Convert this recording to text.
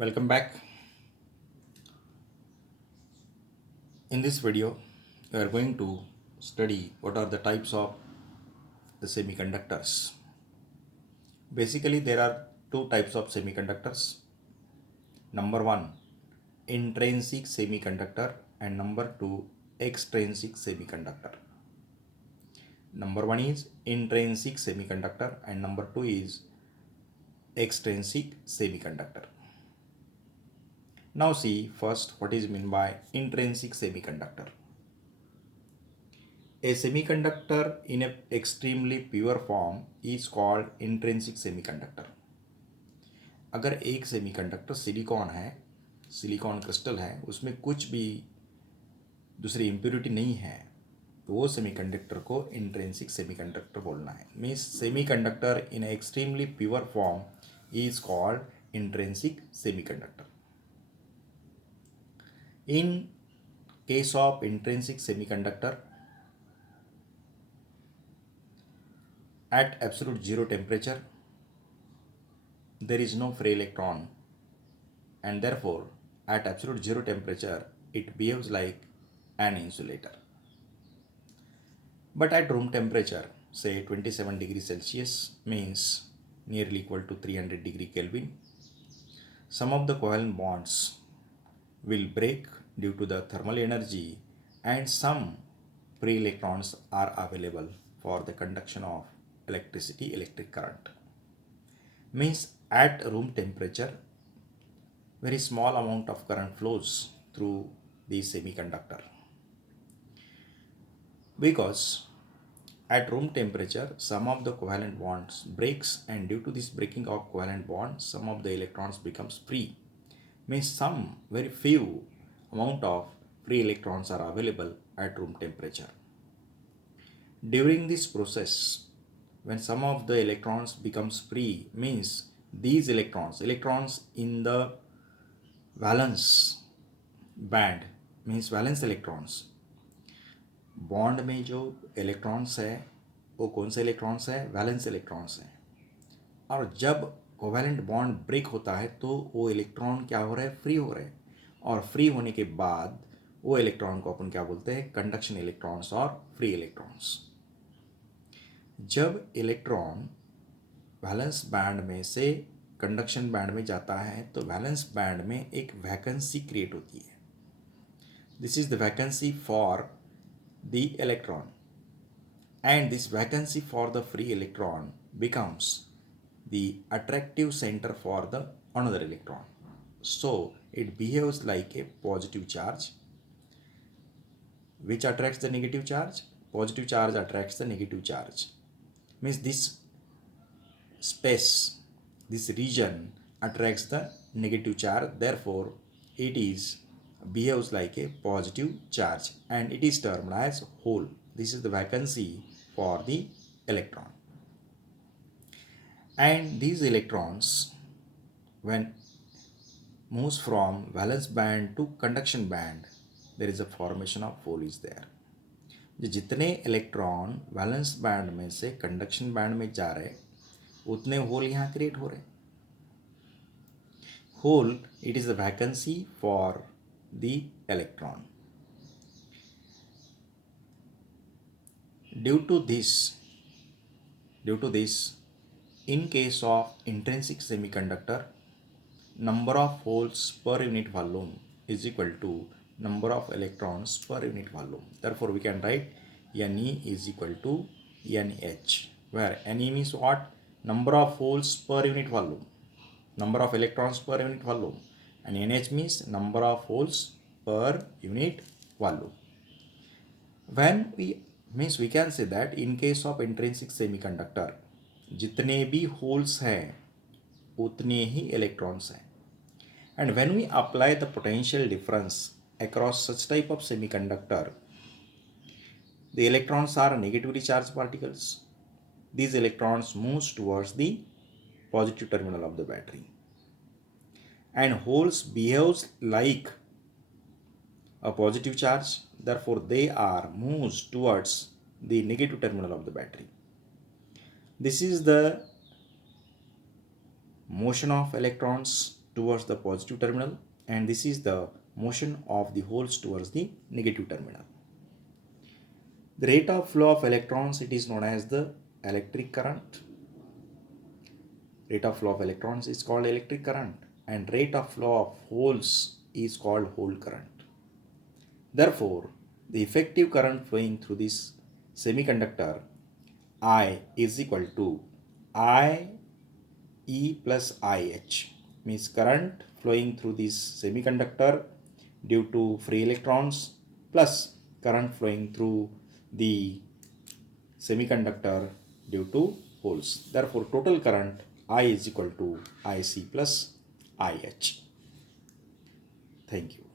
Welcome back. In this video, we are going to study what are the types of the semiconductors. Basically, there are two types of semiconductors. Number one, intrinsic semiconductor, and number two, extrinsic semiconductor. Number one is intrinsic semiconductor and number two is extrinsic semiconductor. Now see first what is meant by intrinsic semiconductor. A semiconductor in an extremely pure form is called intrinsic semiconductor. अगर एक semiconductor silicon है, silicon crystal है, उसमें कुछ भी दूसरी impurity नहीं है, तो वो सेमीकंडक्टर को इंट्रिंसिक सेमीकंडक्टर बोलना है. Means semiconductor in extremely pure form is called intrinsic semiconductor. In case of intrinsic semiconductor, at absolute zero temperature, there is no free electron, and therefore at absolute zero temperature it behaves like an insulator. But at room temperature, say 27 degrees Celsius, means nearly equal to 300 degree Kelvin, some of the covalent bonds will break due to the thermal energy and some free electrons are available for the conduction of electric current. Means at room temperature, very small amount of current flows through the semiconductor. Because at room temperature, some of the covalent bonds breaks, and due to this breaking of covalent bonds, some of the electrons becomes free. Means some very few amount of free electrons are available at room temperature. During this process, when some of the electrons becomes free, means these electrons in the valence band, means valence electrons, bond में जो electrons है वो कौन से electrons है? Valence electrons हैं. और जब कोवैलेंट बॉन्ड ब्रेक होता है तो वो इलेक्ट्रॉन क्या हो रहा है? फ्री हो रहे हैं. और फ्री होने के बाद वो इलेक्ट्रॉन को अपन क्या बोलते हैं? कंडक्शन इलेक्ट्रॉन्स और फ्री इलेक्ट्रॉन्स. जब इलेक्ट्रॉन वैलेंस बैंड में से कंडक्शन बैंड में जाता है तो वैलेंस बैंड में एक वैकेंसी क्रिएट होती है. This is the vacancy for the electron, and this vacancy for the free electron becomes the attractive center for the another electron. So it behaves like a positive charge which attracts the negative charge. Positive charge attracts the negative charge. Means this space, this region attracts the negative charge, therefore it is behaves like a positive charge and it is termed as hole. This is the vacancy for the electron. And these electrons, when moves from valence band to conduction band, there is a formation of hole is there. जितने electron valence band में से conduction band में जा रहे उतने whole यहाँ create हो रहे. Hole, it is the vacancy for the electron. Due to this, in case of intrinsic semiconductor, number of holes per unit volume is equal to number of electrons per unit volume. Therefore, we can write Ne is equal to Nh, where Ne means what? Number of holes per unit volume, number of electrons per unit volume, and Nh means number of holes per unit volume. When we can say that in case of intrinsic semiconductor, जितने भी holes हैं उतने ही electrons हैं. And when we apply the potential difference across such type of semiconductor, the electrons are negatively charged particles. These electrons moves towards the positive terminal of the battery. And holes behaves like a positive charge, therefore they are moves towards the negative terminal of the battery. This is the motion of electrons towards the positive terminal, and this is the motion of the holes towards the negative terminal. The rate of flow of electrons, it is known as the electric current. Rate of flow of electrons is called electric current, and rate of flow of holes is called hole current. Therefore, the effective current flowing through this semiconductor I is equal to I E plus IH, means current flowing through this semiconductor due to free electrons plus current flowing through the semiconductor due to holes. Therefore, total current I is equal to IC plus IH. Thank you.